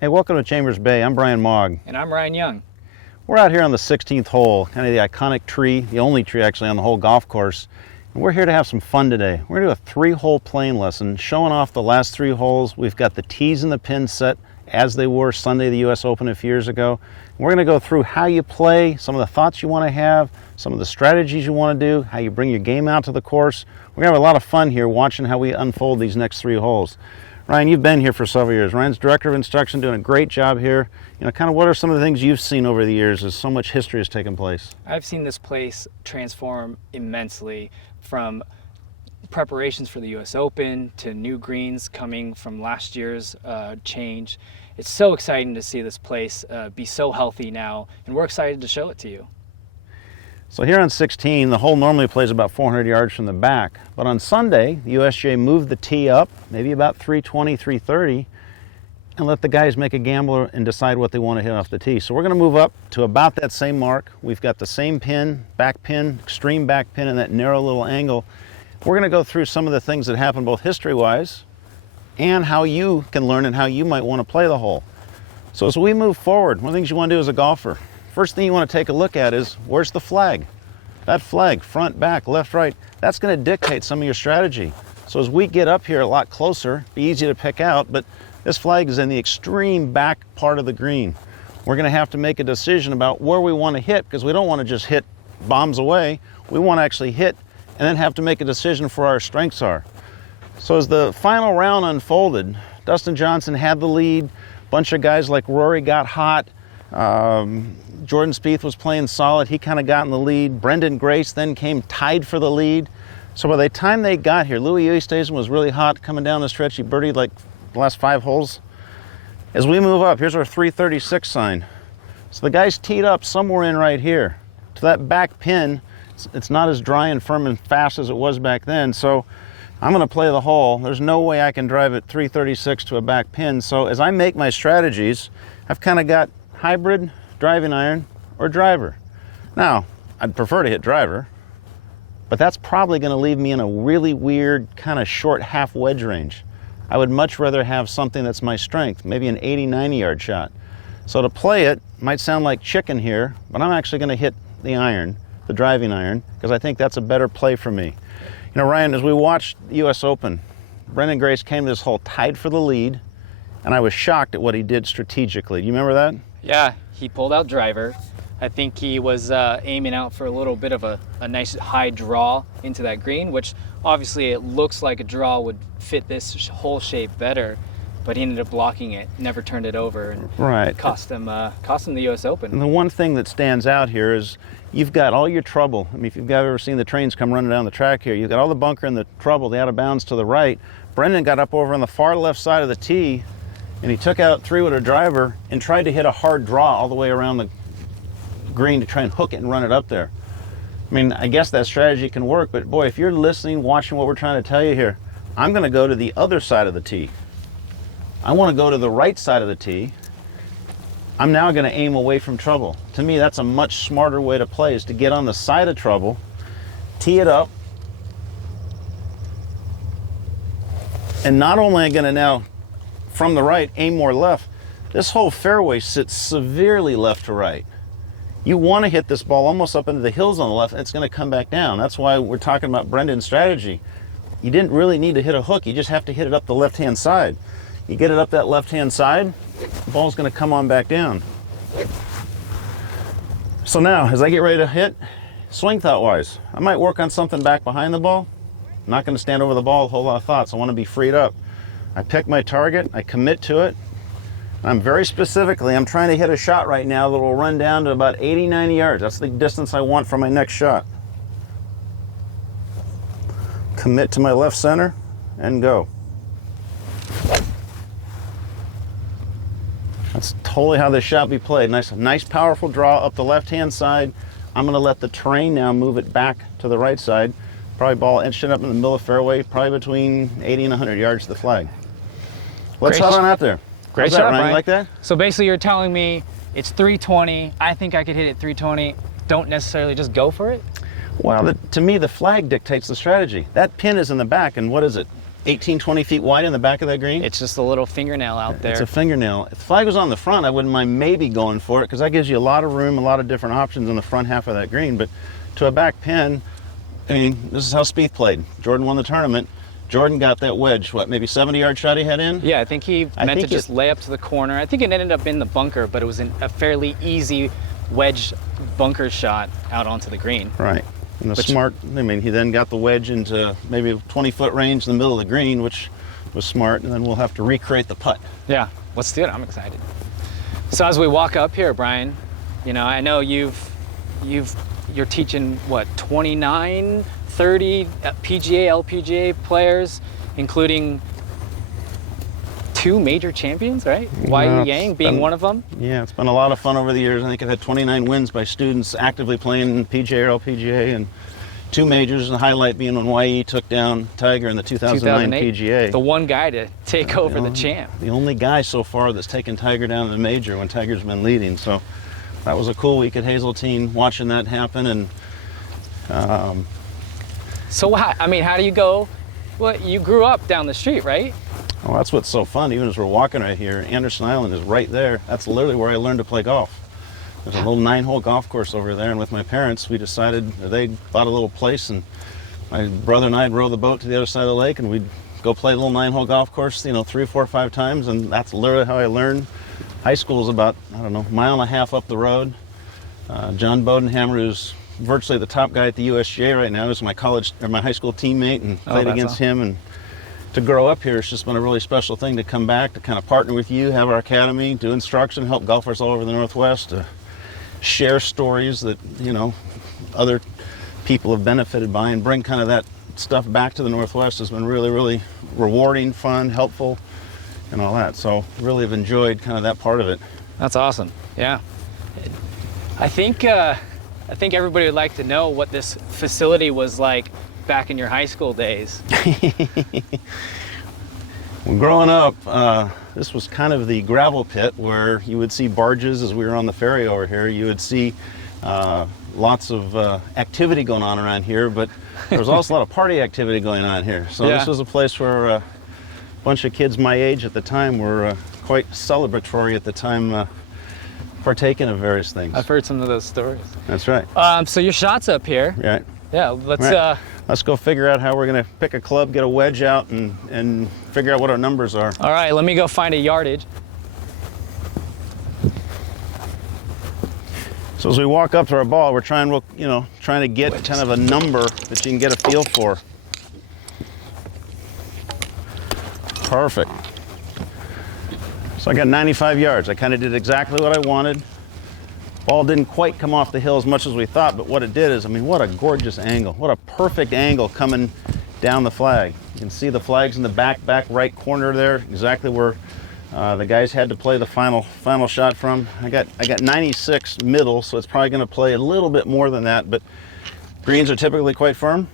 Hey, welcome to Chambers Bay. I'm Brian Mogg. And I'm Ryan Young. We're out here on the 16th hole, kind of the iconic tree, the only tree actually on the whole golf course. And we're here to have some fun today. We're going to do a 3-hole playing lesson, showing off the last 3 holes. We've got the tees and the pins set as they were Sunday, the U.S. Open a few years ago. We're going to go through how you play, some of the thoughts you want to have, some of the strategies you want to do, how you bring your game out to the course. We're going to have a lot of fun here watching how we unfold these next 3 holes. Ryan, you've been here for several years. Ryan's director of instruction, doing a great job here. You know, kind of what are some of the things you've seen over the years as so much history has taken place? I've seen this place transform immensely, from preparations for the U.S. Open to new greens coming from last year's change. It's so exciting to see this place be so healthy now, and we're excited to show it to you. So here on 16, the hole normally plays about 400 yards from the back, but on Sunday, the USGA moved the tee up, maybe about 320, 330, and let the guys make a gamble and decide what they want to hit off the tee. So we're going to move up to about that same mark. We've got the same pin, back pin, extreme back pin, and that narrow little angle. We're going to go through some of the things that happen both history-wise and how you can learn and how you might want to play the hole. So as we move forward, one of the things you want to do as a golfer, first thing you want to take a look at is, where's the flag? That flag, front, back, left, right, that's going to dictate some of your strategy. So as we get up here a lot closer, be easy to pick out, but this flag is in the extreme back part of the green. We're going to have to make a decision about where we want to hit, because we don't want to just hit bombs away. We want to actually hit and then have to make a decision for our strengths are. So as the final round unfolded, Dustin Johnson had the lead. A bunch of guys like Rory got hot. Jordan Spieth was playing solid. He kind of got in the lead. Brendan Grace then came tied for the lead. So by the time they got here, Louis Oosthuizen was really hot coming down the stretch. He birdied like the last 5 holes. As we move up, here's our 336 sign. So the guys teed up somewhere in right here. To that back pin, it's not as dry and firm and fast as it was back then. So I'm going to play the hole. There's no way I can drive it 336 to a back pin. So as I make my strategies, I've kind of got hybrid, driving iron, or driver. Now, I'd prefer to hit driver, but that's probably going to leave me in a really weird kind of short half wedge range. I would much rather have something that's my strength, maybe an 80, 90 yard shot. So to play it, might sound like chicken here, but I'm actually going to hit the iron, the driving iron, because I think that's a better play for me. You know, Ryan, as we watched the U.S. Open, Brendan Grace came to this hole tied for the lead, and I was shocked at what he did strategically. Do you remember that? Yeah, he pulled out driver. I think he was aiming out for a little bit of a nice high draw into that green, which obviously it looks like a draw would fit this hole shape better, but he ended up blocking it, never turned it over, and right. cost him the U.S. Open. And the one thing that stands out here is you've got all your trouble. I mean, if you've ever seen the trains come running down the track here, you've got all the bunker and the trouble, the out of bounds to the right. Brendan got up over on the far left side of the tee, and he took out 3-wood driver and tried to hit a hard draw all the way around the green to try and hook it and run it up there. I mean, I guess that strategy can work, but boy, if you're listening, watching what we're trying to tell you here, I'm going to go to the other side of the tee. I want to go to the right side of the tee. I'm now going to aim away from trouble. To me, that's a much smarter way to play, is to get on the side of trouble, tee it up, and not only am I going to now, from the right, aim more left, this whole fairway sits severely left to right. You want to hit this ball almost up into the hills on the left, and it's going to come back down. That's why we're talking about Brendan's strategy. You didn't really need to hit a hook. You just have to hit it up the left-hand side. You get it up that left-hand side, the ball's going to come on back down. So now, as I get ready to hit, swing thought-wise, I might work on something back behind the ball. I'm not going to stand over the ball with a whole lot of thoughts. I want to be freed up. I pick my target, I commit to it. I'm very specifically, I'm trying to hit a shot right now that will run down to about 80, 90 yards. That's the distance I want for my next shot. Commit to my left center and go. That's totally how this shot be played. Nice powerful draw up the left-hand side. I'm going to let the terrain now move it back to the right side. Probably ball inching up in the middle of fairway, probably between 80 and 100 yards to the flag. Let's head on out there. Great shot, Ryan. You like that? So basically you're telling me it's 320. I think I could hit it 320. Don't necessarily just go for it? Well, to me, the flag dictates the strategy. That pin is in the back, and what is it? 18, 20 feet wide in the back of that green? It's just a little fingernail out there. It's a fingernail. If the flag was on the front, I wouldn't mind maybe going for it because that gives you a lot of room, a lot of different options in the front half of that green. But to a back pin, I mean, this is how Spieth played. Jordan won the tournament. Jordan got that wedge, what, maybe 70-yard shot he had in? Yeah, I think he meant to just lay up to the corner. I think it ended up in the bunker, but it was a fairly easy wedge bunker shot out onto the green. Right. And he then got the wedge into maybe a 20-foot range in the middle of the green, which was smart, and then we'll have to recreate the putt. Yeah, let's do it. I'm excited. So as we walk up here, Brian, you know, I know you're teaching, what, 29, 30 PGA, LPGA players, including 2 major champions, right? Y.E. Yang being one of them. Yeah, it's been a lot of fun over the years. I think I've had 29 wins by students actively playing PGA or LPGA, and 2 majors, the highlight being when Y.E. took down Tiger in the 2009 PGA. The one guy to take over the champ. The only guy so far that's taken Tiger down in the major when Tiger's been leading. So that was a cool week at Hazeltine watching that happen. And so how do you go? Well, you grew up down the street, right? Well, that's what's so fun. Even as we're walking right here, Anderson Island is right there. That's literally where I learned to play golf. There's a little 9-hole golf course over there, and with my parents, we decided, they bought a little place, and my brother and I'd row the boat to the other side of the lake, and we'd go play a little 9-hole golf course, 3, 4, 5 times, and that's literally how I learned. High school is about, I don't know, 1.5 miles up the road. John Bodenhammer, who's virtually the top guy at the USGA right now, is my high school teammate, and played against him. And to grow up here, it's just been a really special thing to come back, to kind of partner with you, have our academy, do instruction, help golfers all over the Northwest, to share stories that, other people have benefited by, and bring kind of that stuff back to the Northwest has been really, really rewarding, fun, helpful, and all that. So really have enjoyed kind of that part of it. That's awesome. Yeah. I think everybody would like to know what this facility was like back in your high school days. Well, growing up, this was kind of the gravel pit where you would see barges as we were on the ferry over here. You would see lots of activity going on around here, but there was also a lot of party activity going on here. So This was a place where a bunch of kids my age at the time were quite celebratory at the time, partaking of various things. I've heard some of those stories. That's right. So your shot's up here. Right. Yeah, let's go figure out how we're going to pick a club, get a wedge out, and figure out what our numbers are. All right, let me go find a yardage. So as we walk up to our ball, we're trying to get kind of a number that you can get a feel for. Perfect. So I got 95 yards. I kind of did exactly what I wanted. Ball didn't quite come off the hill as much as we thought, but what it did is, what a gorgeous angle. What a perfect angle coming down the flag. You can see the flags in the back right corner there, exactly where the guys had to play the final shot from. I got 96 middle, so it's probably going to play a little bit more than that, but greens are typically quite firm.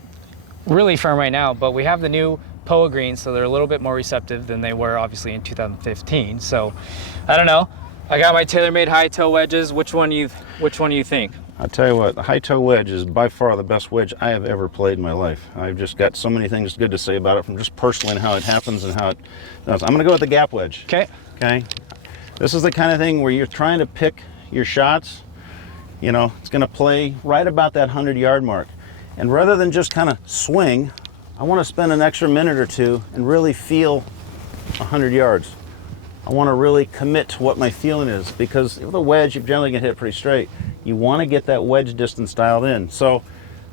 Really firm right now, but we have the new POA greens, so they're a little bit more receptive than they were obviously in 2015. So I don't know. I got my TaylorMade high toe wedges. Which one do you think? I'll tell you what, the high toe wedge is by far the best wedge I have ever played in my life. I've just got so many things good to say about it, from just personally and how it happens and how it does. I'm going to go with the gap wedge. Okay. This is the kind of thing where you're trying to pick your shots. It's going to play right about that 100-yard mark. And rather than just kind of swing, I want to spend an extra minute or two and really feel 100 yards. I want to really commit to what my feeling is, because with a wedge, you're generally going to hit pretty straight. You want to get that wedge distance dialed in. So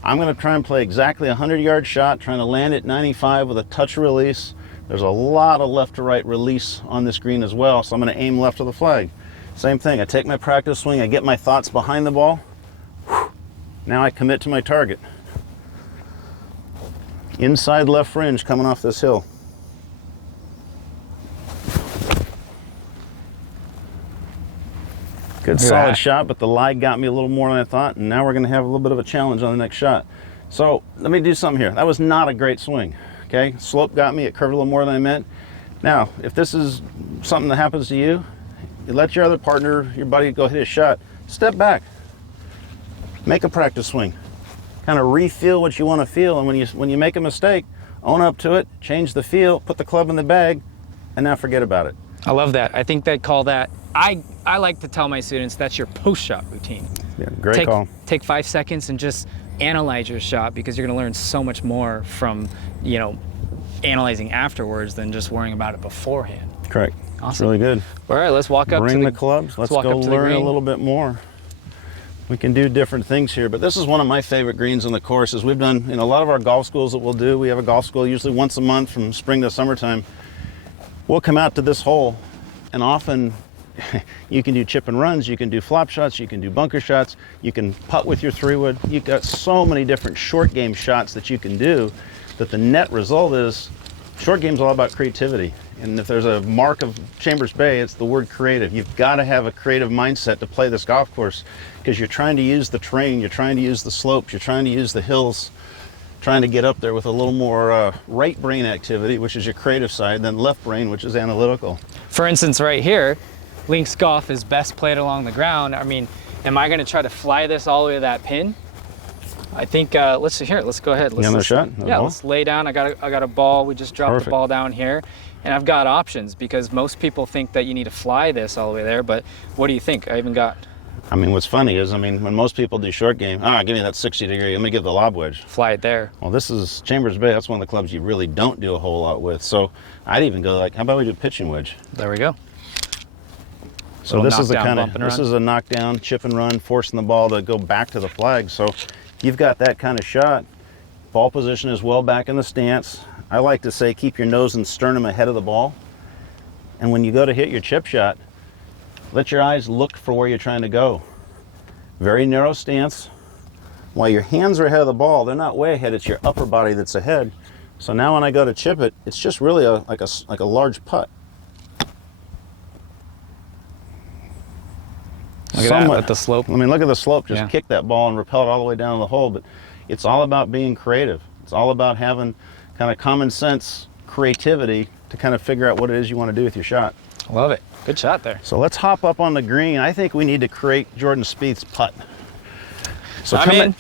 I'm going to try and play exactly a 100-yard shot, trying to land at 95 with a touch release. There's a lot of left to right release on this green as well, so I'm going to aim left of the flag. Same thing, I take my practice swing, I get my thoughts behind the ball. Now I commit to my target. Inside left fringe coming off this hill. Good solid shot, but the lie got me a little more than I thought, and now we're going to have a little bit of a challenge on the next shot. So let me do something here. That was not a great swing. Okay, slope got me, it curved a little more than I meant. Now, if this is something that happens to you, you let your other partner, your buddy, go hit a shot. Step back. Make a practice swing. Kind of re-feel what you want to feel, and when you make a mistake, own up to it, change the feel, put the club in the bag, and now forget about it. I love that. I think they call that, I like to tell my students that's your post-shot routine. Yeah, great call. Take 5 seconds and just analyze your shot, because you're going to learn so much more from, you know, analyzing afterwards than just worrying about it beforehand. Correct. Awesome. It's really good. All right, let's walk up Bring to the clubs. Let's walk go up to the learn a green. little bit more. We can do different things here, but this is one of my favorite greens on the course. As we've done in a lot of our golf schools that we'll do, we have a golf school usually once a month from spring to summertime. We'll come out to this hole, and often you can do chip and runs, you can do flop shots, you can do bunker shots, you can putt with your 3-wood. You've got so many different short game shots that you can do, that the net result is short game's all about creativity. And if there's a mark of Chambers Bay, it's the word creative. You've got to have a creative mindset to play this golf course, because you're trying to use the terrain, you're trying to use the slopes, you're trying to use the hills, trying to get up there with a little more right brain activity, which is your creative side, than left brain, which is analytical. For instance, right here, links golf is best played along the ground. I mean, am I going to try to fly this all the way to that pin? I think let's go ahead. You got no shot? No ball? Let's lay down. I got a ball. We just dropped the ball down here, and I've got options, because most people think that you need to fly this all the way there. But what do you think? I even got. I mean, what's funny is, when most people do short game, give me that 60 degree, let me give the lob wedge. Fly it there. Well, this is Chambers Bay. That's one of the clubs you really don't do a whole lot with. So I'd even go like, how about we do pitching wedge? There we go. So this is the kind of, this is a knockdown, chip and run, forcing the ball to go back to the flag. So you've got that kind of shot. Ball position is well back in the stance. I like to say keep your nose and sternum ahead of the ball. And when you go to hit your chip shot, let your eyes look for where you're trying to go. Very narrow stance. While your hands are ahead of the ball, they're not way ahead, it's your upper body that's ahead. So now when I go to chip it, it's just really like a large putt. Look at that, at the slope. I mean, look at the slope. Just Yeah. kick that ball and repel it all the way down the hole. But it's all about being creative. It's all about having kind of common sense creativity to kind of figure out what it is you want to do with your shot. Love it. Good shot there. So let's hop up on the green. I think we need to create Jordan Spieth's putt. So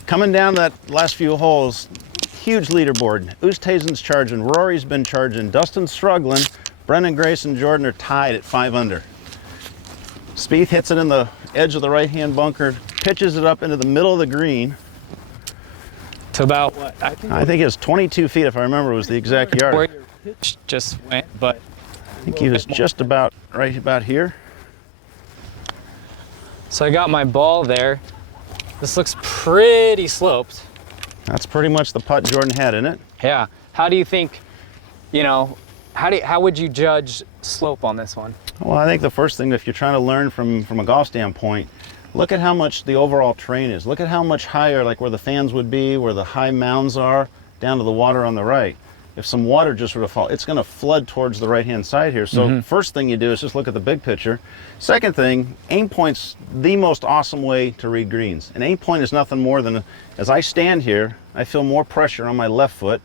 coming down that last few holes, huge leaderboard. Oosthuizen's charging, Rory's been charging, Dustin's struggling, Brendan Grace and Jordan are tied at 5 under. Spieth hits it in the edge of the right-hand bunker, pitches it up into the middle of the green. To about what? I think it's 22 feet, if I remember, was the exact yard. Where your pitch just went, but I think he was just about right about here. So I got my ball there. This looks pretty sloped. That's pretty much the putt Jordan had in it. Yeah. How do you think, how would you judge slope on this one? Well, I think the first thing, if you're trying to learn from a golf standpoint, look at how much the overall terrain is. Look at how much higher, like where the fans would be, where the high mounds are, down to the water on the right. If some water just were to fall, it's going to flood towards the right-hand side here. So first thing you do is just look at the big picture. Second thing, Aimpoint's the most awesome way to read greens. And Aimpoint is nothing more than, as I stand here, I feel more pressure on my left foot,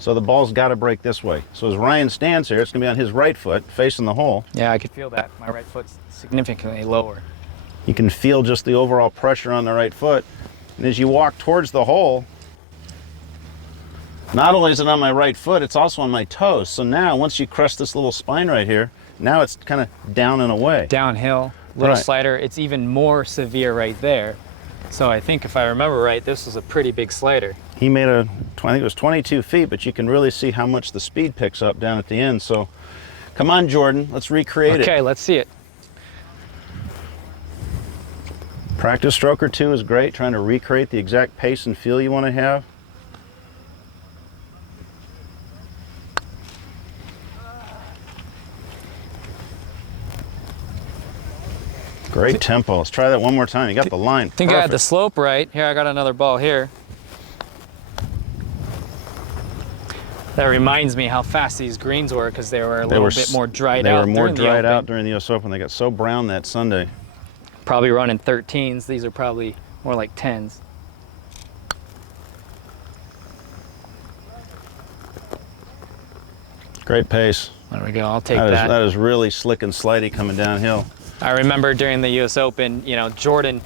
so the ball's got to break this way. So as Ryan stands here, it's going to be on his right foot, facing the hole. Yeah, I could feel that. My right foot's significantly lower. You can feel just the overall pressure on the right foot. And as you walk towards the hole, not only is it on my right foot, it's also on my toes. So now, once you crest this little spine right here, now it's kind of down and away. Downhill, little slider. It's even more severe right there. So I think if I remember right, this was a pretty big slider. He made I think it was 22 feet, but you can really see how much the speed picks up down at the end. So come on, Jordan, let's recreate it. Okay, let's see it. Practice stroke or two is great, trying to recreate the exact pace and feel you want to have. Great tempo. Let's try that one more time. You got the line. I think I had the slope right. Here, I got another ball here. That reminds me how fast these greens were, because they were a little bit more dried out. They were more dried out during the US Open. They got so brown that Sunday. Probably running 13s. These are probably more like 10s. Great pace. There we go. I'll take that. That is really slick and slidey coming downhill. I remember during the US Open, Jordan,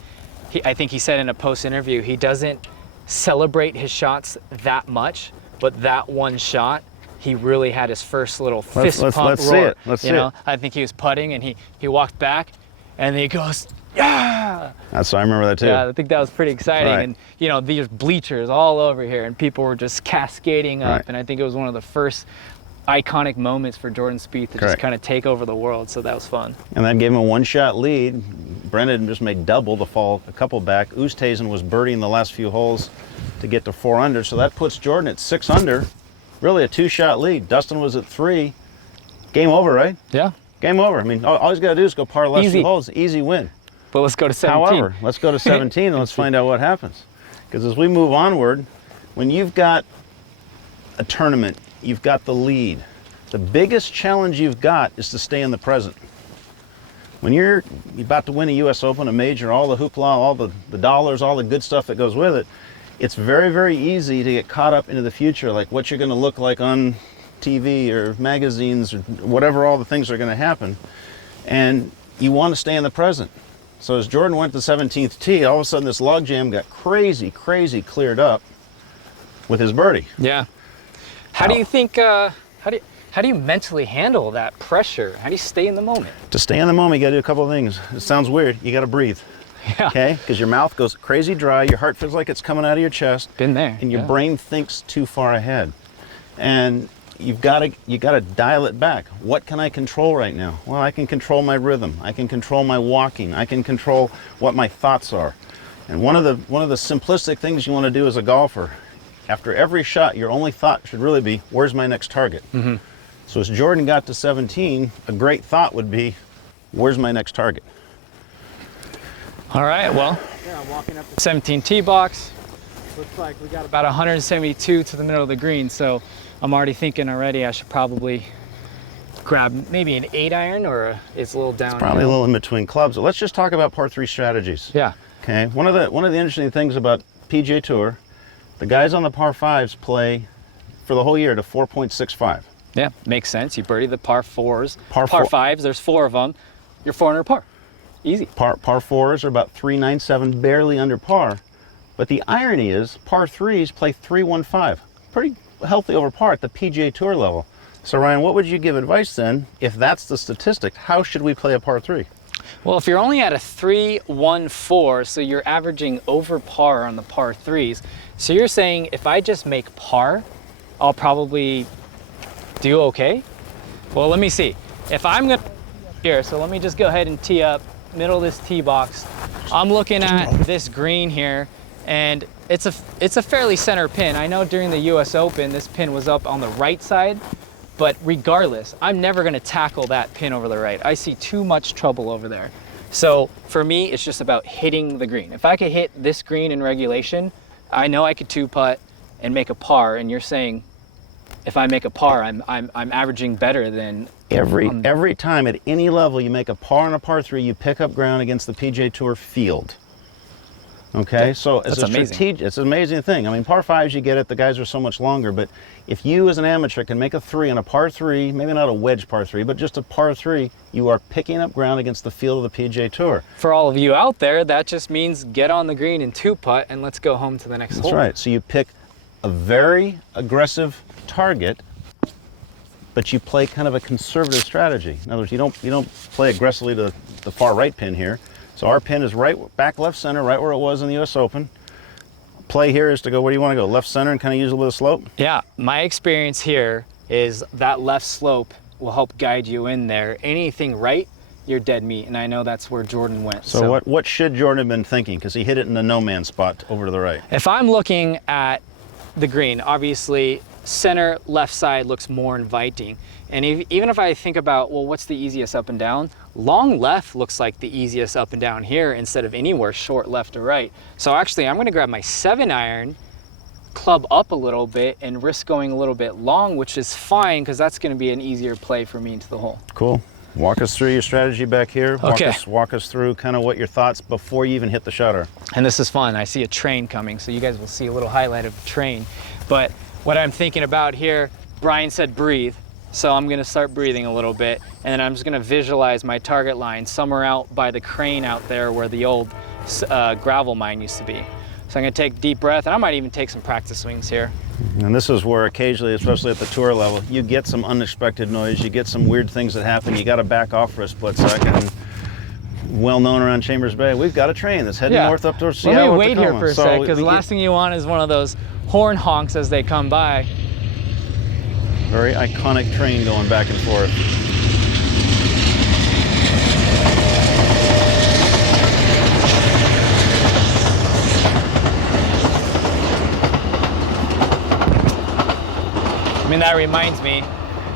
I think he said in a post interview, he doesn't celebrate his shots that much, but that one shot, he really had his first little fist pump let's roar. see it. Let's see it. I think he was putting, and he walked back, and then he goes, yeah. That's I remember that too. Yeah, I think that was pretty exciting. Right. And you know, these bleachers all over here, and people were just cascading up. Right. And I think it was one of the first iconic moments for Jordan Spieth to just kind of take over the world. So that was fun. And that gave him a one-shot lead. Brendan just made double to fall a couple back. Oosthuizen was birdieing the last few holes to get to 4 under, so that puts Jordan at 6 under. Really a 2-shot lead. Dustin was at 3. Game over, right? Yeah. Game over. I mean, all he's got to do is go par the last Easy. few holes. Easy win. But let's go to 17. However, let's go to 17 and let's find out what happens. Because as we move onward, when you've got a tournament, you've got the lead. The biggest challenge you've got is to stay in the present. When you're about to win a U.S. Open, a major, all the hoopla, all the dollars, all the good stuff that goes with it, it's very, very easy to get caught up into the future, like what you're going to look like on TV or magazines or whatever all the things are going to happen. And you want to stay in the present. So as Jordan went to the 17th tee, all of a sudden this logjam got crazy, crazy cleared up with his birdie. Yeah. How do you think, how do you mentally handle that pressure? How do you stay in the moment? To stay in the moment, you got to do a couple of things. It sounds weird. You got to breathe. Yeah. Okay? Because your mouth goes crazy dry, your heart feels like it's coming out of your chest. Been there. And your brain thinks too far ahead. And you got to dial it back. What can I control right now? Well, I can control my rhythm. I can control my walking. I can control what my thoughts are. And one of the simplistic things you want to do as a golfer, after every shot, your only thought should really be, where's my next target? Mm-hmm. So as Jordan got to 17, a great thought would be, where's my next target? All right, well, yeah, I'm walking up the 17 tee box. Looks like we got about 172 to the middle of the green, so I'm already thinking I should probably grab maybe an 8-iron, or it's a little down. It's probably a little in between clubs. So let's just talk about par 3 strategies. Yeah. Okay. One of the interesting things about PGA Tour, the guys on the par 5s play for the whole year to 4.65. Yeah, makes sense. You birdie the par 4s. Par 5s, there's 4 of them. You're 4 under par. Easy. Par 4s are about 397, barely under par. But the irony is, par 3s play 315. Pretty healthy over par at the PGA Tour level. So Ryan, what would you give advice then, if that's the statistic? How should we play a par 3? Well, if you're only at a 314, so you're averaging over par on the par 3s. So you're saying if I just make par, I'll probably do okay? Well, let me see. If I'm going to here, so let me just go ahead and tee up, middle of this tee box. I'm looking at this green here, and it's a fairly center pin. I know during the US Open, this pin was up on the right side, but regardless, I'm never gonna tackle that pin over the right. I see too much trouble over there. So for me, it's just about hitting the green. If I could hit this green in regulation, I know I could 2-putt and make a par, and you're saying if I make a par, I'm averaging better than every time at any level you make a par on a par 3, you pick up ground against the PGA Tour field. Okay, so it's it's an amazing thing. I mean, par 5s you get it, the guys are so much longer, but if you as an amateur can make a 3 on a par 3, maybe not a wedge par 3, but just a par 3, you are picking up ground against the field of the PGA Tour. For all of you out there, that just means get on the green and 2-putt and let's go home to the next hole. That's right. So you pick a very aggressive target, but you play kind of a conservative strategy. In other words, you don't play aggressively to the far right pin here. So our pin is right back left center, right where it was in the US Open. Play here is to go, where do you want to go? Left center and kind of use a little bit of slope? Yeah, my experience here is that left slope will help guide you in there. Anything right, you're dead meat, and I know that's where Jordan went. So what should Jordan have been thinking? Because he hit it in the no man spot over to the right. If I'm looking at the green, obviously center left side looks more inviting. And even if I think about, well, what's the easiest up and down? Long left looks like the easiest up and down here instead of anywhere short left or right. So actually, I'm gonna grab my 7-iron, club up a little bit, and risk going a little bit long, which is fine because that's gonna be an easier play for me into the hole. Cool. Walk us through your strategy back here. Okay. Walk us through kind of what your thoughts before you even hit the shot are. And this is fun. I see a train coming, so you guys will see a little highlight of the train. But what I'm thinking about here, Brian said breathe. So I'm gonna start breathing a little bit, and then I'm just gonna visualize my target line somewhere out by the crane out there where the old gravel mine used to be. So I'm gonna take a deep breath, and I might even take some practice swings here. And this is where occasionally, especially at the tour level, you get some unexpected noise, you get some weird things that happen, you got to back off for a split second. Well known around Chambers Bay, we've got a train that's heading north up towards Seattle. Let me wait here for a sec, because the last thing you want is one of those horn honks as they come by. Very iconic train going back and forth. I mean, that reminds me,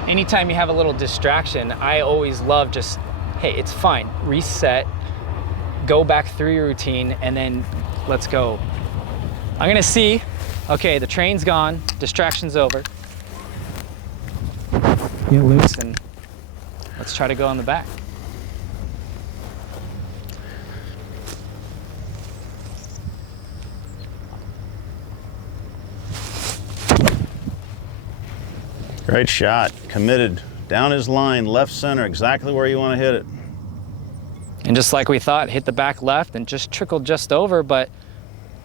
anytime you have a little distraction, I always love just, hey, it's fine. Reset, go back through your routine, and then let's go. I'm gonna see, okay, the train's gone, distraction's over. Get loose and let's try to go on the back. Great shot, committed, down his line, left center, exactly where you want to hit it. And just like we thought, hit the back left and just trickled just over, but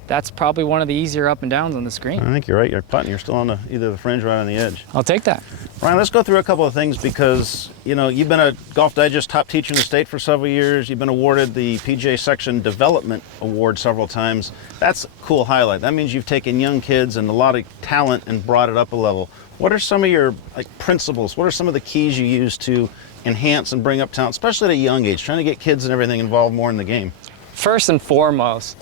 that's probably one of the easier up and downs on the screen. I think you're right, you're putting, you're still on either the fringe or right on the edge. I'll take that. Ryan, let's go through a couple of things because, you know, you've been a Golf Digest top teacher in the state for several years. You've been awarded the PGA Section Development Award several times. That's a cool highlight. That means you've taken young kids and a lot of talent and brought it up a level. What are some of your principles? What are some of the keys you use to enhance and bring up talent, especially at a young age, trying to get kids and everything involved more in the game? First and foremost,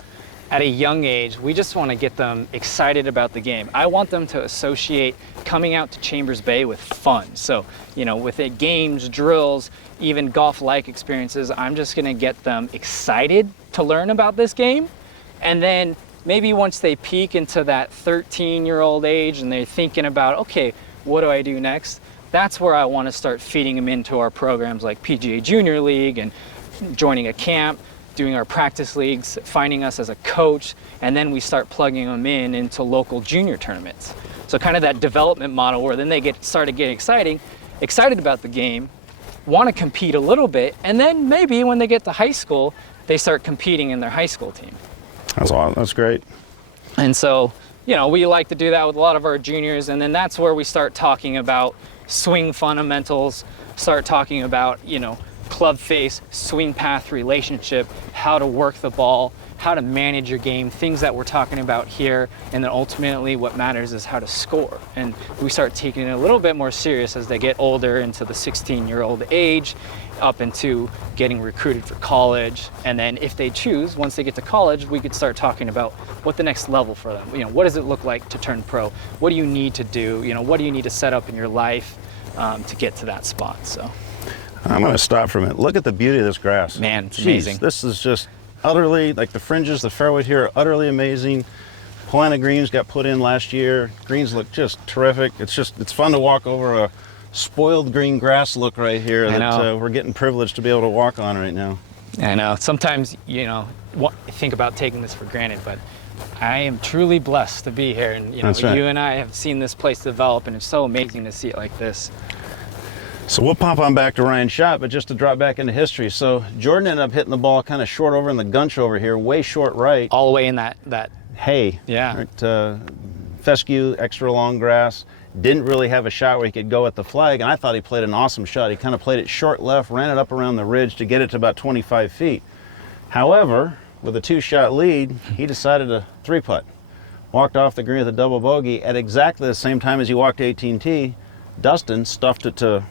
at a young age, we just want to get them excited about the game. I want them to associate coming out to Chambers Bay with fun. So, you know, with it, games, drills, even golf-like experiences, I'm just going to get them excited to learn about this game. And then maybe once they peak into that 13-year-old age and they're thinking about, okay, what do I do next? That's where I want to start feeding them into our programs like PGA Junior League and joining a camp, doing our practice leagues, finding us as a coach, and then we start plugging them into local junior tournaments. So kind of that development model where then they started getting excited about the game, want to compete a little bit, and then maybe when they get to high school, they start competing in their high school team. That's awesome. That's great. And so, you know, we like to do that with a lot of our juniors, and then that's where we start talking about swing fundamentals, start talking about, you know, club face, swing path relationship, how to work the ball, how to manage your game, things that we're talking about here, and then ultimately what matters is how to score. And we start taking it a little bit more serious as they get older into the 16-year-old age, up into getting recruited for college. And then if they choose, once they get to college, we could start talking about what the next level for them. You know, what does it look like to turn pro? What do you need to do? You know, what do you need to set up in your life to get to that spot? So I'm going to stop for a minute. Look at the beauty of this grass. Man, it's amazing. This is just utterly, like the fringes, the fairways here are utterly amazing. Polana greens got put in last year. Greens look just terrific. It's fun to walk over a spoiled green grass look right here that we're getting privileged to be able to walk on right now. I know. Sometimes, you know, think about taking this for granted, but I am truly blessed to be here. And, you know, That's right. You and I have seen this place develop, and it's so amazing to see it like this. So we'll pop on back to Ryan's shot, but just to drop back into history. So Jordan ended up hitting the ball kind of short over in the gunch over here, way short right. All the way in that hay. Yeah. Right, fescue, extra long grass. Didn't really have a shot where he could go at the flag, and I thought he played an awesome shot. He kind of played it short left, ran it up around the ridge to get it to about 25 feet. However, with a 2-shot lead, he decided to 3-putt. Walked off the green with a double bogey at exactly the same time as he walked 18T. Dustin stuffed it to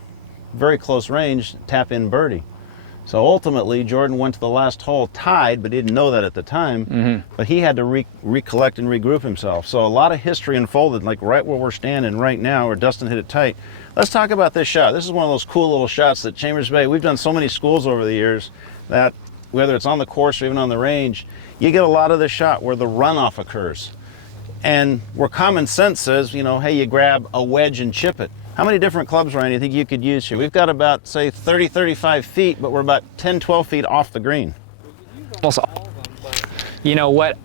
very close range, tap in birdie. So ultimately, Jordan went to the last hole tied, but he didn't know that at the time. Mm-hmm. But he had to recollect and regroup himself. So a lot of history unfolded, like right where we're standing right now, where Dustin hit it tight. Let's talk about this shot. This is one of those cool little shots that Chambers Bay, we've done so many schools over the years that whether it's on the course or even on the range, you get a lot of this shot where the runoff occurs. And where common sense says, you know, hey, you grab a wedge and chip it. How many different clubs, Ryan, do you think you could use here? We've got about, say, 30, 35 feet, but we're about 10, 12 feet off the green. Almost all of them, but you know what's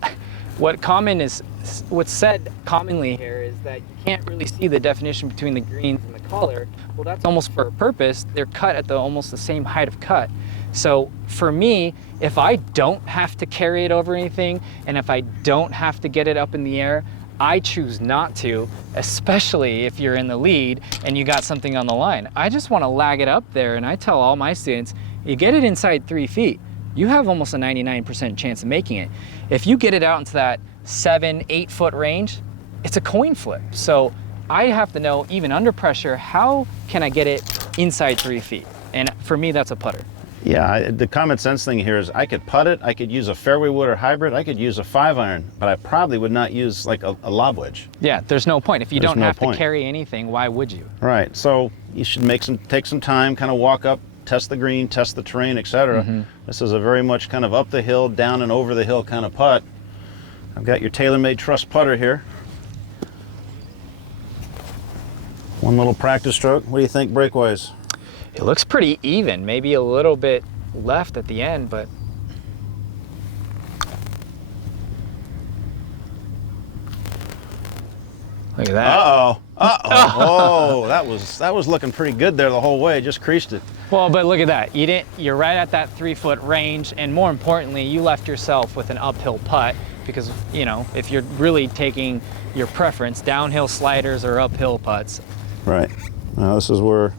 said commonly here is that you can't really see the definition between the greens and the color. Well, that's almost for a purpose. They're cut at almost the same height of cut. So for me, if I don't have to carry it over anything, and if I don't have to get it up in the air, I choose not to, especially if you're in the lead and you got something on the line. I just want to lag it up there, and I tell all my students, you get it inside 3 feet, you have almost a 99% chance of making it. If you get it out into that 7-8 foot range, it's a coin flip. So I have to know, even under pressure, how can I get it inside 3 feet? And for me, that's a putter. Yeah, the common sense thing here is I could putt it, I could use a fairway wood or hybrid, I could use a 5-iron, but I probably would not use like a lob wedge. Yeah, there's no point. If you don't have to carry anything, why would you? Right, so you should take some time, kind of walk up, test the green, test the terrain, etc. This is a very much kind of up the hill, down and over the hill kind of putt. I've got your TaylorMade Trust putter here. One little practice stroke. What do you think break-wise? It looks pretty even, maybe a little bit left at the end, but look at that. Uh-oh. Uh-oh. Oh, that was looking pretty good there the whole way. Just creased it. Well, but look at that. You're right at that 3 foot range, and more importantly, you left yourself with an uphill putt because, you know, if you're really taking your preference, downhill sliders or uphill putts. Right. Now this is where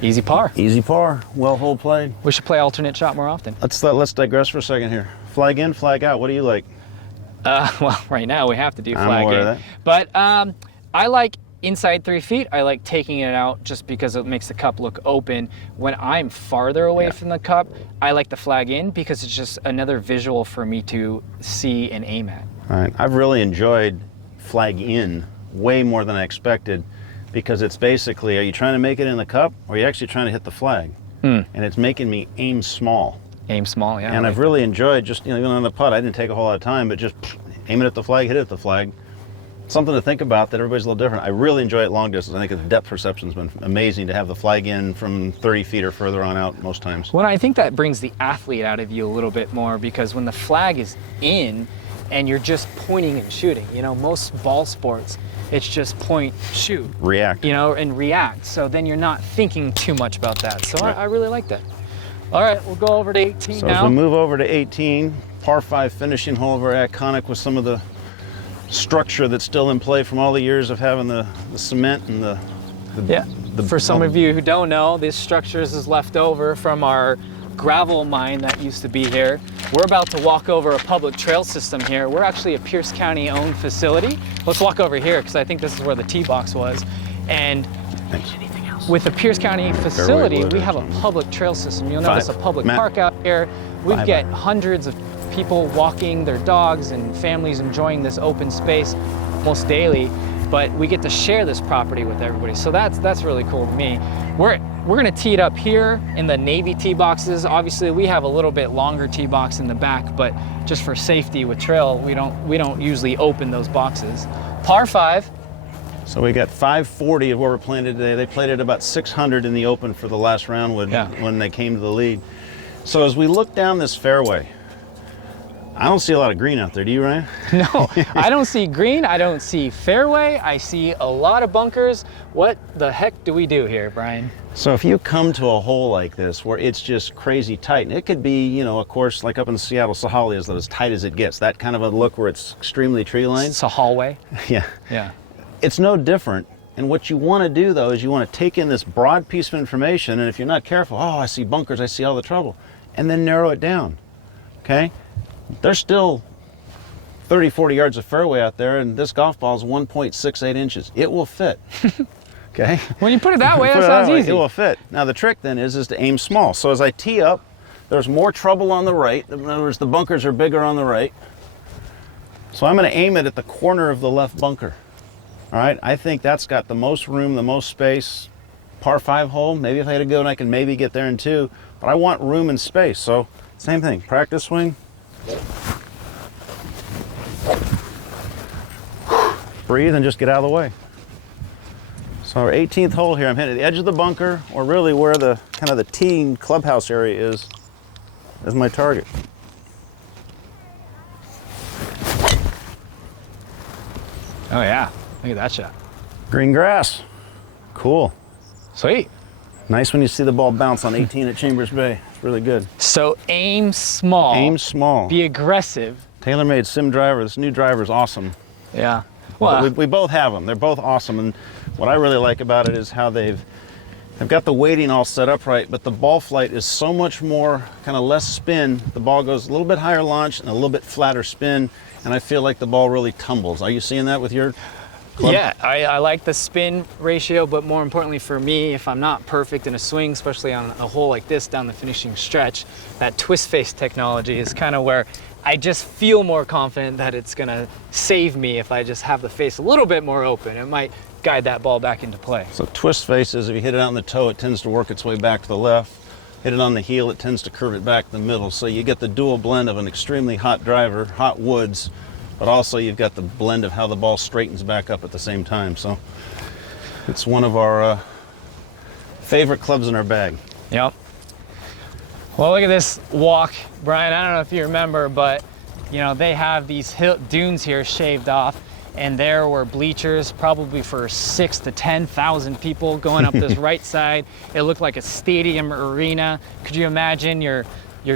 easy par. Easy par. Well hole played. We should play alternate shot more often. Let's digress for a second here. Flag in, flag out. What do you like? Well, right now we have to do I'm flag aware in. of that. But I like inside 3 feet. I like taking it out just because it makes the cup look open. When I'm farther away from the cup, I like the flag in because it's just another visual for me to see and aim at. All right. I've really enjoyed flag in way more than I expected because it's basically, are you trying to make it in the cup or are you actually trying to hit the flag? And it's making me aim small. Aim small, yeah. And I've really enjoyed just, you know, even on the putt, I didn't take a whole lot of time, but just aim it at the flag, hit it at the flag. Something to think about that everybody's a little different. I really enjoy it long distance. I think the depth perception's been amazing to have the flag in from 30 feet or further on out most times. Well, I think that brings the athlete out of you a little bit more because when the flag is in and you're just pointing and shooting, you know, most ball sports, it's just point, shoot. React. You know, and react. So then you're not thinking too much about that. So right. I really like that. All right, we'll go over to 18 so now. So as we move over to 18, par 5 finishing hole, very iconic with some of the structure that's still in play from all the years of having the cement and the For some of you who don't know, this structure is left over from our gravel mine that used to be here. We're about to walk over a public trail system here. We're actually a Pierce County owned facility. Let's walk over here because I think this is where the tee box was. And with the Pierce County facility, we have a public trail system. You'll notice a public park out here. We get hundreds of people walking their dogs and families enjoying this open space almost daily, but we get to share this property with everybody. So that's really cool to me. We're gonna tee it up here in the Navy tee boxes. Obviously, we have a little bit longer tee box in the back, but just for safety with trail, we don't usually open those boxes. Par 5. So we got 540 of where we're playing today. They played at about 600 in the open for the last round when they came to the lead. So as we look down this fairway, I don't see a lot of green out there. Do you, Ryan? No, I don't see green. I don't see fairway. I see a lot of bunkers. What the heck do we do here, Brian? So if you come to a hole like this where it's just crazy tight, and it could be, you know, of course, like up in Seattle, Sahali is as tight as it gets. That kind of a look where it's extremely tree lined. It's a hallway. Yeah. Yeah. It's no different. And what you want to do, though, is you want to take in this broad piece of information, and if you're not careful, oh, I see bunkers, I see all the trouble, and then narrow it down, okay? There's still 30, 40 yards of fairway out there, and this golf ball is 1.68 inches. It will fit, okay? When you put it that way, that sounds easy. It will fit. Now, the trick then is to aim small. So as I tee up, there's more trouble on the right. In other words, the bunkers are bigger on the right. So I'm going to aim it at the corner of the left bunker. All right, I think that's got the most room, the most space. Par 5 hole, maybe if I had to go and I can maybe get there in 2, but I want room and space. So same thing, practice swing. Breathe and just get out of the way. So our 18th hole here, I'm hitting the edge of the bunker, or really where the kind of the teeing clubhouse area is my target. Oh yeah, look at that shot. Green grass, cool. Sweet. Nice when you see the ball bounce on 18 at Chambers Bay. It's really good. So aim small. Aim small. Be aggressive, TaylorMade Sim driver. This new driver is awesome. Yeah. Well, Well, we both have them. They're both awesome, and what I really like about it is how they've got the weighting all set up right, but the ball flight is so much more, kind of less spin. The ball goes a little bit higher launch and a little bit flatter spin, and I feel like the ball really tumbles. Are you seeing that with your club? yeah, I like the spin ratio, but more importantly for me, if I'm not perfect in a swing, especially on a hole like this down the finishing stretch, that twist face technology is kind of where I just feel more confident that it's gonna save me if I just have the face a little bit more open. It might guide that ball back into play. So twist faces, if you hit it out in the toe, it tends to work its way back to the left. Hit it on the heel, it tends to curve it back to the middle. So you get the dual blend of an extremely hot driver, hot woods, but also you've got the blend of how the ball straightens back up at the same time. So it's one of our favorite clubs in our bag. Yep. Well, look at this walk, Brian. I don't know if you remember, but you know, they have these dunes here shaved off, and there were bleachers probably for 6,000 to 10,000 people going up this right side. It looked like a stadium arena. Could you imagine your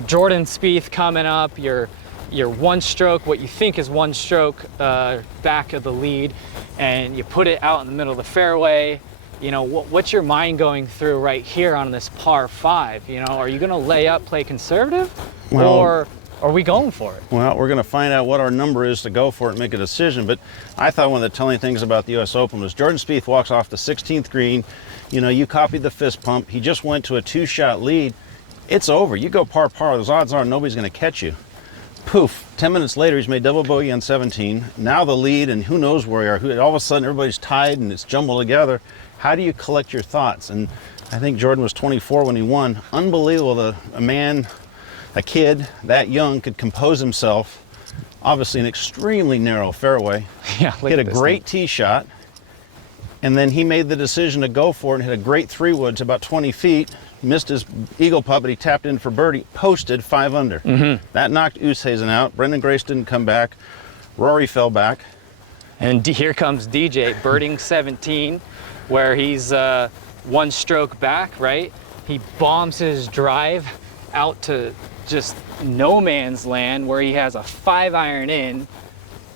Jordan Spieth coming up, your one stroke, what you think is one stroke back of the lead, and you put it out in the middle of the fairway. You know, what's your mind going through right here on this par 5? You know, are you going to lay up, play conservative, or are we going for it? Well, we're going to find out what our number is to go for it and make a decision. But I thought one of the telling things about the U.S. Open was Jordan Spieth walks off the 16th green. You know, you copied the fist pump. He just went to a 2-shot lead. It's over. You go par. Those odds are nobody's going to catch you. Poof. 10 minutes later, he's made double bogey on 17. Now the lead, and who knows where you are. All of a sudden, everybody's tied and it's jumbled together. How do you collect your thoughts? And I think Jordan was 24 when he won. Unbelievable that a kid that young could compose himself. Obviously an extremely narrow fairway. Yeah, hit a great tee shot. And then he made the decision to go for it and hit a great 3-wood to about 20 feet. Missed his eagle putt, but he tapped in for birdie. Posted 5 under. Mm-hmm. That knocked Oosthuizen out. Brendan Grace didn't come back. Rory fell back. And here comes DJ, birding 17, where he's one stroke back, right? He bombs his drive out to just no man's land where he has a 5-iron in.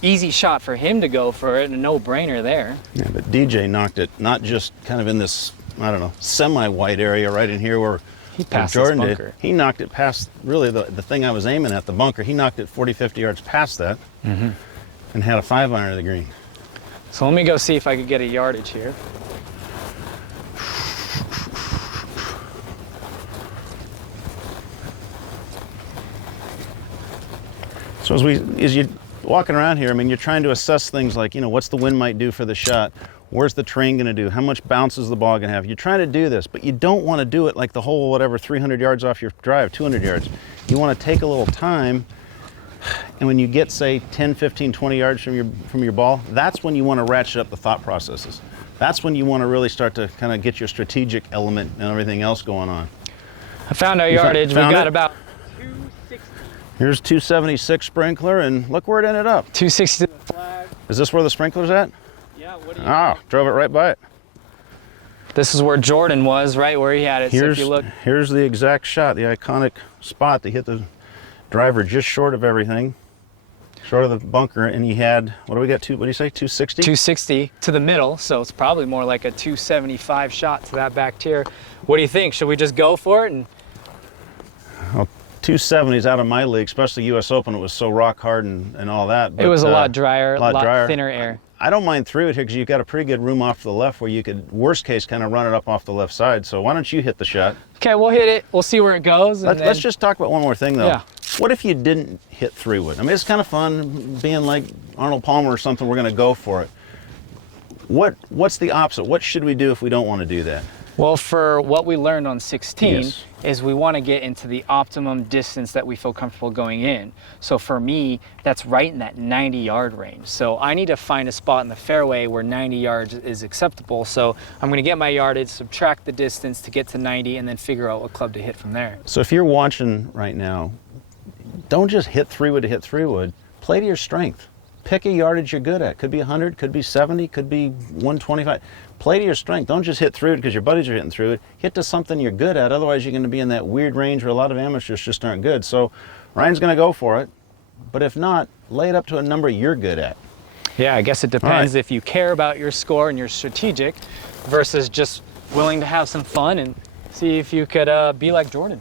Easy shot for him to go for it, a no-brainer there. Yeah, but DJ knocked it not just kind of in this, I don't know, semi-white area right in here where he passed Jordan this bunker. did. He knocked it past really the thing I was aiming at, the bunker. He knocked it 40, 50 yards past that and had a 5-iron of the green. So let me go see if I could get a yardage here. So as you're walking around here, I mean, you're trying to assess things like, you know, what's the wind might do for the shot? Where's the terrain going to do? How much bounce is the ball going to have? You're trying to do this, but you don't want to do it like the whole, whatever, 300 yards off your drive, 200 yards. You want to take a little time, and when you get, say, 10, 15, 20 yards from your ball, that's when you want to ratchet up the thought processes. That's when you want to really start to kind of get your strategic element and everything else going on. I found our yardage. We got about 260. Here's 276 sprinkler, and look where it ended up. 260 to the flag. Is this where the sprinkler's at? Yeah, what do you think? Drove it right by it. This is where Jordan was, right where he had it. So if you look, here's the exact shot, the iconic spot. They hit the driver just short of everything, short of the bunker, and he had, what do we got, what do you say, 260? 260 to the middle, so it's probably more like a 275 shot to that back tier. What do you think? Should we just go for it? And Well, 270 is out of my league, especially U.S. Open. It was so rock hard and all that. But, it was a lot drier, a lot thinner air. I don't mind through it here because you've got a pretty good room off to the left where you could, worst case, kind of run it up off the left side. So why don't you hit the shot? Okay, we'll hit it. We'll see where it goes. Let's just talk about one more thing, though. Yeah. What if you didn't hit 3-wood? I mean, it's kind of fun being like Arnold Palmer or something. We're going to go for it. What's the opposite? What should we do if we don't want to do that? Well, for what we learned on 16 Yes. is we want to get into the optimum distance that we feel comfortable going in. So for me, that's right in that 90-yard range. So I need to find a spot in the fairway where 90 yards is acceptable. So I'm going to get my yardage, subtract the distance to get to 90, and then figure out what club to hit from there. So if you're watching right now, don't just hit 3-wood to hit 3-wood. Play to your strength. Pick a yardage you're good at. Could be 100, could be 70, could be 125. Play to your strength. Don't just hit 3-wood because your buddies are hitting 3-wood. Hit to something you're good at. Otherwise, you're going to be in that weird range where a lot of amateurs just aren't good. So Ryan's going to go for it. but if not, lay it up to a number you're good at. Yeah, I guess it depends if you care about your score and you're strategic versus just willing to have some fun and see if you could be like Jordan.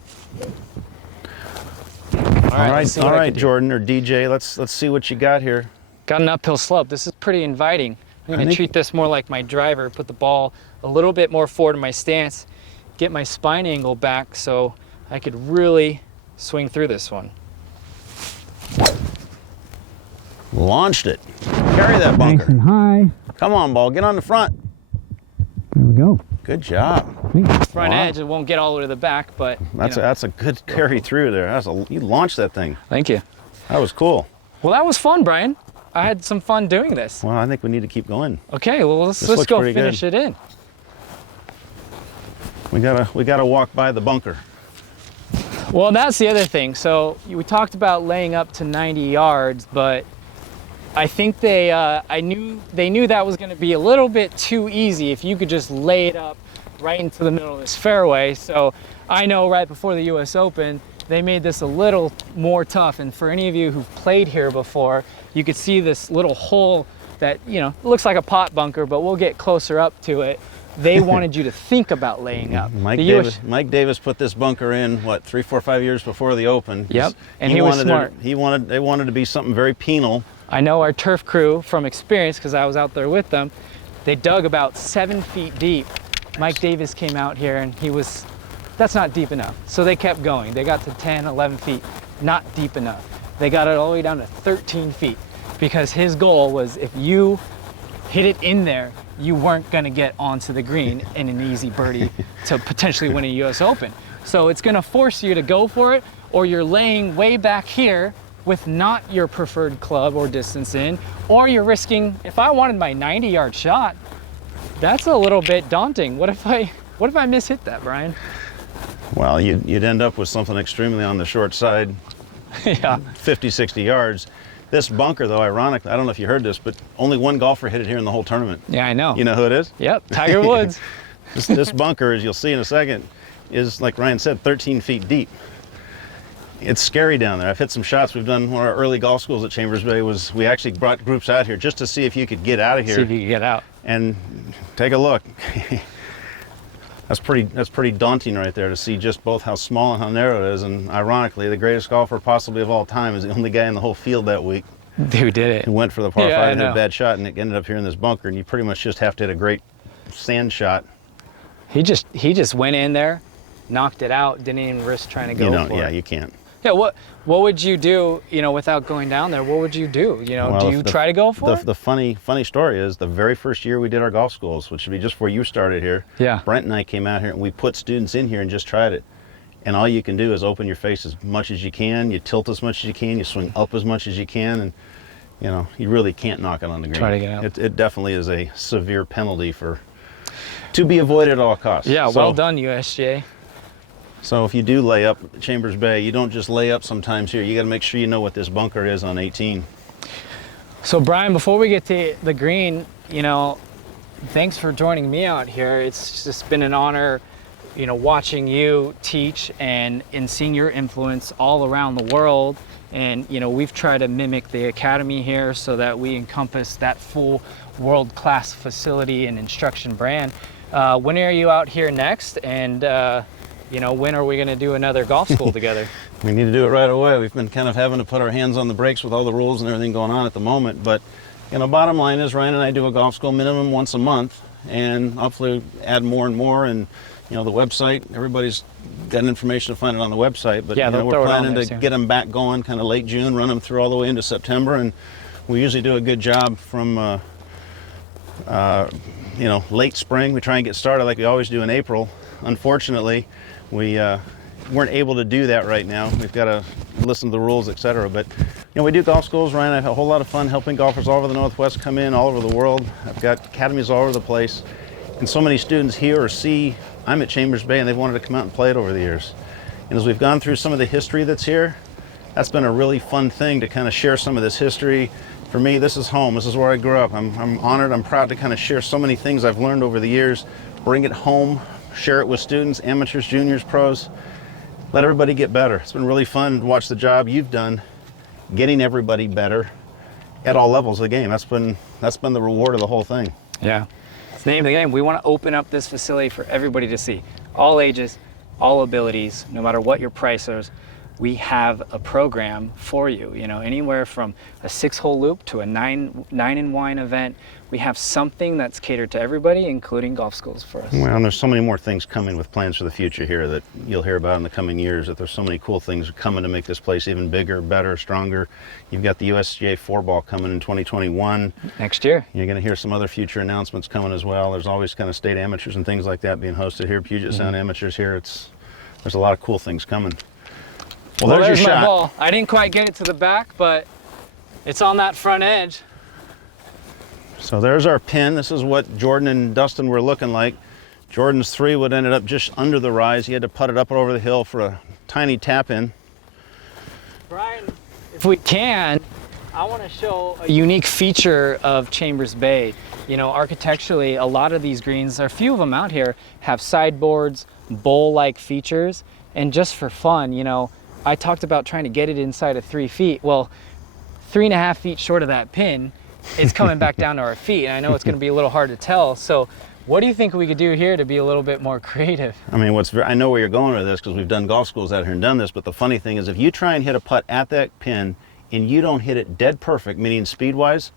All right, Jordan or DJ, let's see what you got here. Got an uphill slope. This is pretty inviting. I'm going to treat this more like my driver, put the ball a little bit more forward in my stance, get my spine angle back so I could really swing through this one. Launched it. Carry that bunker. Nice and high. Come on, ball. Get on the front. There we go. Good job. Front edge, it won't get all the way to the back, but that's a good carry through there. You launched that thing. Thank you. That was cool. Well, that was fun, Brian. I had some fun doing this. Well, I think we need to keep going. Okay, well let's go finish it in. We gotta walk by the bunker. Well, that's the other thing. So we talked about laying up to 90 yards, but I think they knew that was going to be a little bit too easy if you could just lay it up right into the middle of this fairway. So I know right before the US Open, they made this a little more tough. And for any of you who've played here before, you could see this little hole that, looks like a pot bunker, but we'll get closer up to it. They wanted you to think about laying up. Mike Davis put this bunker in, 3, 4, 5 years before the Open. Yep, and he was smart. They wanted to be something very penal. I know our turf crew from experience, because I was out there with them, they dug about 7 feet deep. Mike Davis came out here and that's not deep enough. So they kept going. They got to 10, 11 feet, not deep enough. They got it all the way down to 13 feet because his goal was if you hit it in there, you weren't going to get onto the green in an easy birdie to potentially win a US Open. So it's going to force you to go for it, or you're laying way back here with not your preferred club or distance in, or you're risking, if I wanted my 90-yard shot, that's a little bit daunting. What if I mishit that, Brian? Well, you'd end up with something extremely on the short side. Yeah. 50, 60 yards. This bunker, though, ironically, I don't know if you heard this, but only one golfer hit it here in the whole tournament. Yeah, I know. You know who it is? Yep, Tiger Woods. This bunker, as you'll see in a second, is, like Ryan said, 13 feet deep. It's scary down there. I've hit some shots. One of our early golf schools at Chambers Bay we actually brought groups out here just to see if you could get out of here. See if you could get out. And take a look. That's pretty daunting right there to see just both how small and how narrow it is. And ironically, the greatest golfer possibly of all time is the only guy in the whole field that week who did it. Who went for the par 5 and hit a bad shot, and it ended up here in this bunker. And you pretty much just have to hit a great sand shot. He just went in there, knocked it out, didn't even risk trying to go for it. Yeah, you can't. Yeah, what would you do, without going down there? What would you do? Do you try to go for it? The funny story is the very first year we did our golf schools, which would be just before you started here. Yeah. Brent and I came out here and we put students in here and just tried it. And all you can do is open your face as much as you can, you tilt as much as you can, you swing up as much as you can, and you really can't knock it on the green. Try to get out. It definitely is a severe penalty to be avoided at all costs. Yeah, well done, USJ. So if you do lay up at Chambers Bay, you don't just lay up sometimes here. You got to make sure you know what this bunker is on 18. So Brian, before we get to the green, thanks for joining me out here. It's just been an honor, watching you teach and seeing your influence all around the world. And, we've tried to mimic the academy here so that we encompass that full world-class facility and instruction brand. When are you out here next? And, when are we going to do another golf school together? We need to do it right away. We've been kind of having to put our hands on the brakes with all the rules and everything going on at the moment. But, bottom line is Ryan and I do a golf school minimum once a month, and hopefully add more and more. And, the website, everybody's got information to find it on the website. But, yeah, we're planning to get them back going kind of late June, run them through all the way into September. And we usually do a good job from, late spring. We try and get started like we always do in April. Unfortunately, we weren't able to do that right now. We've got to listen to the rules, etc. But we do golf schools. Ryan and I have a whole lot of fun helping golfers all over the Northwest come in, all over the world. I've got academies all over the place, and so many students hear or see I'm at Chambers Bay and they've wanted to come out and play it over the years. And as we've gone through some of the history that's here, that's been a really fun thing to kind of share some of this history. For me, this is home. This is where I grew up. I'm honored. I'm proud to kind of share so many things I've learned over the years, bring it home, share it with students, amateurs, juniors, pros, let everybody get better. It's been really fun to watch the job you've done getting everybody better at all levels of the game. That's been the reward of the whole thing. Yeah. It's the name of the game. We want to open up this facility for everybody to see. All ages, all abilities, no matter what your price is. We have a program for you, anywhere from a 6-hole loop to a 9-in-1 event. We have something that's catered to everybody, including golf schools for us. Well, and there's so many more things coming with plans for the future here that you'll hear about in the coming years, that there's so many cool things coming to make this place even bigger, better, stronger. You've got the USGA 4-ball coming in 2021. Next year. You're going to hear some other future announcements coming as well. There's always kind of state amateurs and things like that being hosted here, Puget Sound amateurs here. There's a lot of cool things coming. Well, there's your my shot. ball. I didn't quite get it to the back, but it's on that front edge. So there's our pin. This is what Jordan and Dustin were looking like. Jordan's 3 would ended up just under the rise. He had to putt it up and over the hill for a tiny tap in. Brian, if we can, I want to show a unique feature of Chambers Bay. Architecturally, a lot of these greens, a few of them out here, have sideboards, bowl-like features, and just for fun, I talked about trying to get it inside of 3 feet. Well, 3.5 feet short of that pin, it's coming back down to our feet. And I know it's going to be a little hard to tell. So what do you think we could do here to be a little bit more creative? I mean, I know where you're going with this because we've done golf schools out here and done this. But the funny thing is, if you try and hit a putt at that pin and you don't hit it dead perfect, meaning speed-wise,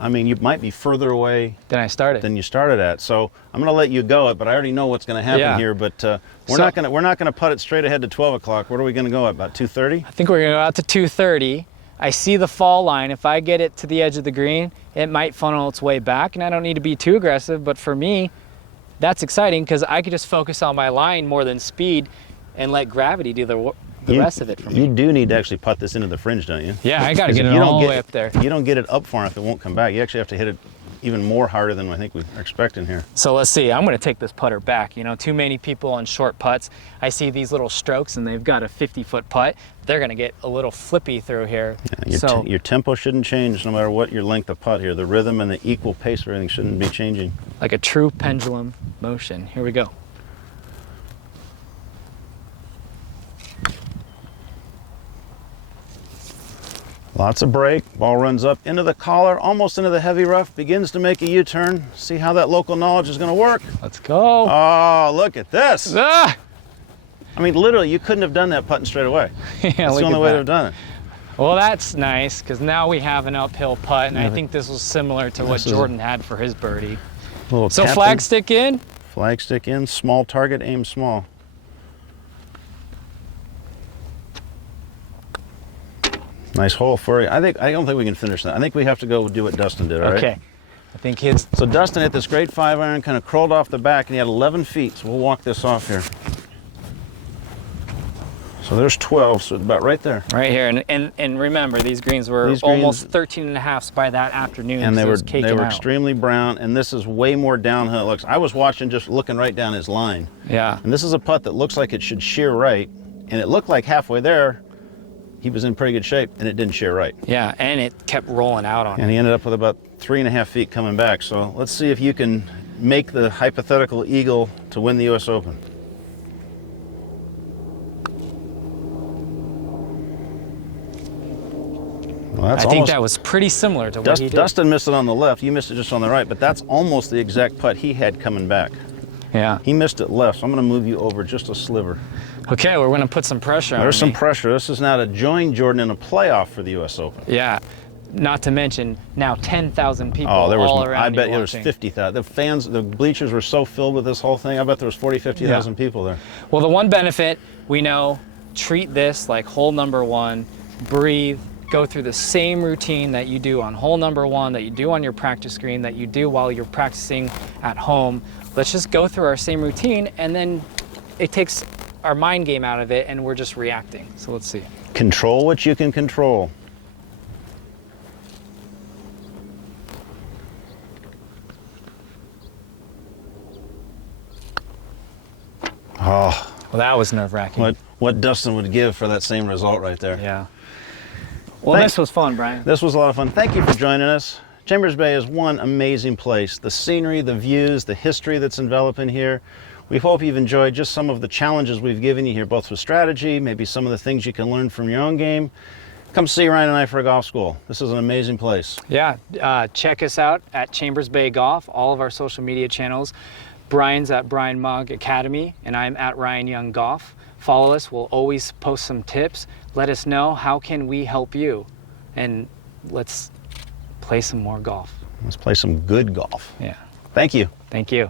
I mean, you might be further away than you started at. So I'm going to let you go it, but I already know what's going to happen here. But we're not going to putt it straight ahead to 12 o'clock. What are we going to go at? About 2:30? I think we're going to go out to 2:30. I see the fall line. If I get it to the edge of the green, it might funnel its way back, and I don't need to be too aggressive. But for me, that's exciting because I could just focus on my line more than speed and let gravity do the rest of it for me. You do need to actually putt this into the fringe, don't you? Yeah, I got to get it all the way up there. You don't get it up far enough, it won't come back. You actually have to hit it even more harder than I think we are expecting here. So let's see. I'm going to take this putter back. Too many people on short putts. I see these little strokes, and they've got a 50-foot putt. They're going to get a little flippy through here. Yeah, your tempo shouldn't change no matter what your length of putt here. The rhythm and the equal pace of everything shouldn't be changing. Like a true pendulum motion. Here we go. Lots of break. Ball runs up into the collar, almost into the heavy rough, begins to make a U-turn. See how that local knowledge is going to work. Let's go. Oh, look at this. Ah! I mean, literally, you couldn't have done that putting straight away. Yeah, that's the only way to have done it. Well, that's nice, because now we have an uphill putt, and I think this was similar to what Jordan had for his birdie. So flag stick in? Flag stick in, small target, aim small. Nice hole for you. I don't think we can finish that. I think we have to go do what Dustin did, all right? Okay. I think his... So Dustin hit this great 5-iron, kind of curled off the back, and he had 11 feet. So we'll walk this off here. So there's 12, so it's about right there. Right here, and remember, these greens were almost 13.5s by that afternoon. And they were extremely brown, and this is way more downhill it looks. I was watching, just looking right down his line. Yeah. And this is a putt that looks like it should shear right, and it looked like halfway there, he was in pretty good shape, and it didn't shear right. Yeah, and it kept rolling out on him. And he ended up with about 3.5 feet coming back. So let's see if you can make the hypothetical eagle to win the U.S. Open. Well, I think that was pretty similar to what he did. Dustin missed it on the left. You missed it just on the right, but that's almost the exact putt he had coming back. Yeah. He missed it left, so I'm going to move you over just a sliver. Okay, we're going to put some pressure on There's some pressure. This is now to join Jordan in a playoff for the U.S. Open. Yeah. Not to mention now 10,000 people all around. I bet there was 50,000. The fans, the bleachers were so filled with this whole thing. I bet there was 50,000 people there. Well, the one benefit, we know, treat this like hole number one, breathe, go through the same routine that you do on hole number one, that you do on your practice green, that you do while you're practicing at home. Let's just go through our same routine, and then it takes our mind game out of it, and we're just reacting. So let's see. Control what you can control. Oh. Well, that was nerve-wracking. What Dustin would give for that same result right there. Yeah. Well, this was fun, Brian. This was a lot of fun. Thank you for joining us. Chambers Bay is one amazing place. The scenery, the views, the history that's enveloping here. We hope you've enjoyed just some of the challenges we've given you here, both with strategy, maybe some of the things you can learn from your own game. Come see Ryan and I for a golf school. This is an amazing place. Yeah, check us out at Chambers Bay Golf, all of our social media channels. Brian's at Brian Mogg Academy, and I'm at Ryan Young Golf. Follow us. We'll always post some tips. Let us know how can we help you, and let's play some more golf. Let's play some good golf. Yeah. Thank you. Thank you.